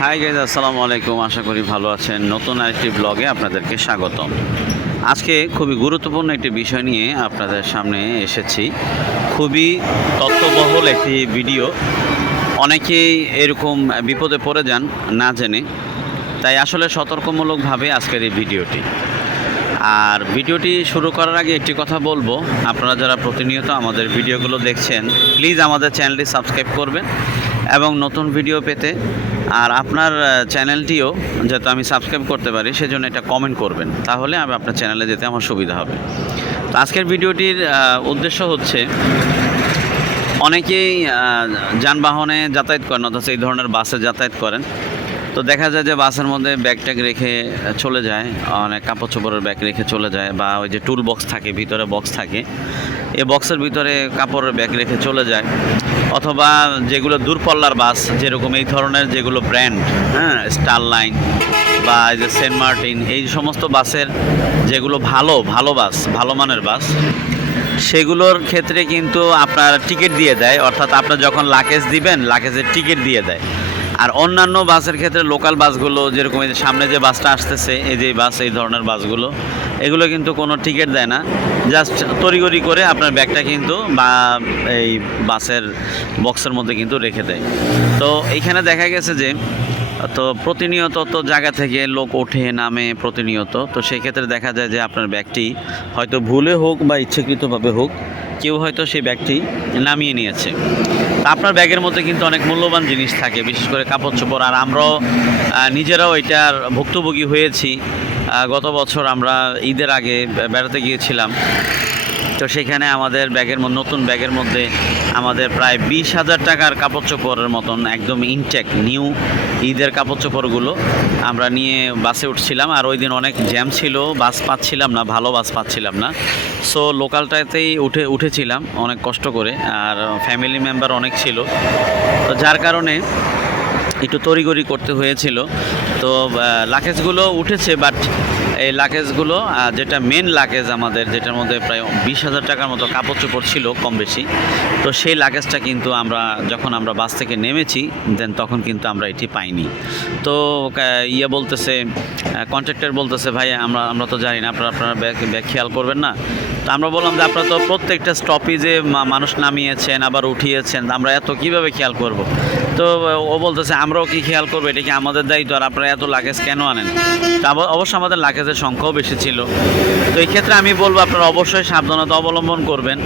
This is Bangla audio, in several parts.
হাই গাইজ, আসসালামু আলাইকুম। আশা করি ভালো আছেন। নতুন আরেকটি ব্লগে আপনাদেরকে স্বাগতম। আজকে খুবই গুরুত্বপূর্ণ একটি বিষয় নিয়ে আপনাদের সামনে এসেছি। খুবই তথ্যবহুল একটি ভিডিও। অনেকেই এরকম বিপদে পড়ে যান না জেনে, তাই আসলে সতর্কমূলকভাবে আজকের এই ভিডিওটি। আর ভিডিওটি শুরু করার আগে একটি কথা বলবো, আপনারা যারা প্রতিনিয়ত আমাদের ভিডিওগুলো দেখছেন, প্লিজ আমাদের চ্যানেলটি সাবস্ক্রাইব করবেন এবং নতুন ভিডিও পেতে আর আপনার চ্যানেলটিও যাতে আমি সাবস্ক্রাইব করতে পারি সেজন্য একটা কমেন্ট করবেন, তাহলে আমি আপনার চ্যানেলে যেতে আমার সুবিধা হবে। তো আজকের ভিডিওটির উদ্দেশ্য হচ্ছে, অনেকেই যানবাহনে যাতায়াত করেন, অথচ এই ধরনের বাসে যাতায়াত করেন। তো দেখা যায় যে বাসের মধ্যে ব্যাগ ট্যাগ রেখে চলে যায়, অনেক কাপড় চোপড়ের ব্যাগ রেখে চলে যায়, বা ওই যে টুল বক্স থাকে, ভিতরে বক্স থাকে, এই বক্সের ভিতরে কাপড়ের ব্যাগ রেখে চলে যায়। অথবা যেগুলো দূরপাল্লার বাস, যেরকম এই ধরনের যেগুলো ব্র্যান্ড, স্টার লাইন বা এই যে সেন্ট মার্টিন, এই সমস্ত বাসের যেগুলো ভালো বাস, ভালো মানের বাস, সেগুলোর ক্ষেত্রে কিন্তু আপনার টিকিট দিয়ে দেয়, অর্থাৎ আপনার যখন লাগেজ দিবেন লাগেজের টিকিট দিয়ে দেয়। আর অন্যান্য বাসের ক্ষেত্রে লোকাল বাসগুলো, যেরকম এই যে সামনে যে বাসটা আসতেছে, এই যে বাস, এই ধরনের বাসগুলো, এগুলো কিন্তু কোনো টিকিট দেয় না, জাস্ট তড়িঘড়ি করে আপনার ব্যাগটা কিন্তু বা এই বাসের বক্সের মধ্যে কিন্তু রেখে দেয়। তো এইখানে দেখা গেছে যে প্রতিনিয়ত তো জায়গা থেকে লোক ওঠে নামে প্রতিনিয়ত, তো সেই ক্ষেত্রে দেখা যায় যে আপনার ব্যাগটি হয়তো ভুলে হোক বা ইচ্ছাকৃতভাবে হোক, কেউ হয়তো সেই ব্যাগটি নামিয়ে নিয়েছে। তা আপনার ব্যাগের মধ্যে কিন্তু অনেক মূল্যবান জিনিস থাকে, বিশেষ করে কাপড় চোপড়। আর আমরাও নিজেরাও এটার ভুক্তভোগী হয়েছি। গত বছর আমরা ঈদের আগে বেড়াতে গিয়েছিলাম, তো সেখানে আমাদের নতুন ব্যাগের মধ্যে আমাদের প্রায় 20,000 টাকার কাপড় চোপড়ের মতন একদম ইনটেক নিউ ঈদের কাপড় চোপড়গুলো আমরা নিয়ে বাসে উঠছিলাম। আর ওই দিন অনেক জ্যাম ছিল, বাস পাচ্ছিলাম না, ভালো বাস পাচ্ছিলাম না। সো লোকালটাতেই উঠেছিলাম অনেক কষ্ট করে, আর ফ্যামিলি মেম্বার অনেক ছিল, তো যার কারণে একটু তড়িঘড়ি করতে হয়েছিল। তো লাগেজগুলো উঠেছে, বাট এই লাগেজগুলো যেটা মেন লাগেজ আমাদের, যেটার মধ্যে প্রায় 20,000 টাকার মতো কাপড় চোপড় ছিল কম বেশি, তো সেই লাগেজটা কিন্তু যখন আমরা বাস থেকে নেমেছি তখন কিন্তু আমরা এটি পাইনি। তো বলতেছে, কন্ট্রাক্টর বলতেছে, ভাই আমরা তো জানি না, আপনারা ব্যাগ খেয়াল করবেন না। তো আমরা বললাম যে আপনারা তো প্রত্যেকটা স্টপেজে মানুষ নামিয়েছেন আবার উঠিয়েছেন, আমরা এত কীভাবে খেয়াল করব। তো ও বলতেছে, আমরাও কি খেয়াল করবো, এটা কি আমাদের দায়িত্ব, আর আপনারা এত লাগেজ কেন আনেন। অবশ্য আমাদের লাগেজের সংখ্যাও বেশি ছিল। তো এই ক্ষেত্রে আমি বলবো, আপনারা অবশ্যই সাবধানতা অবলম্বন করবেন।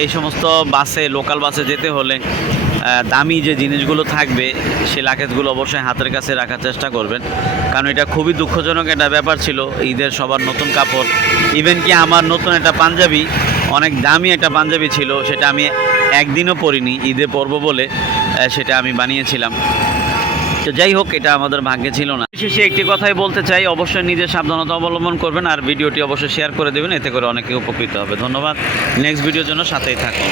এই সমস্ত বাসে, লোকাল বাসে যেতে হলে দামি যে জিনিসগুলো থাকবে সেই লাগেজগুলো অবশ্যই হাতের কাছে রাখার চেষ্টা করবেন, কারণ এটা খুবই দুঃখজনক একটা ব্যাপার ছিল। ঈদের সবার নতুন কাপড়, ইভেন কি আমার নতুন একটা পাঞ্জাবি, অনেক দামি একটা পাঞ্জাবি ছিল, সেটা আমি একদিনও পরিনি, ঈদে পরবো বলে সেটা আমি বানিয়েছিলাম। তো যাই হোক, এটা আমাদের ভাগ্যে ছিল না। শেষে একটি কথাই বলতে চাই, অবশ্যই নিজের সাবধানতা অবলম্বন করবেন, আর ভিডিওটি অবশ্যই শেয়ার করে দেবেন, এতে করে অনেকে উপকৃত হবে। ধন্যবাদ। নেক্সট ভিডিওর জন্য সাথেই থাকুন।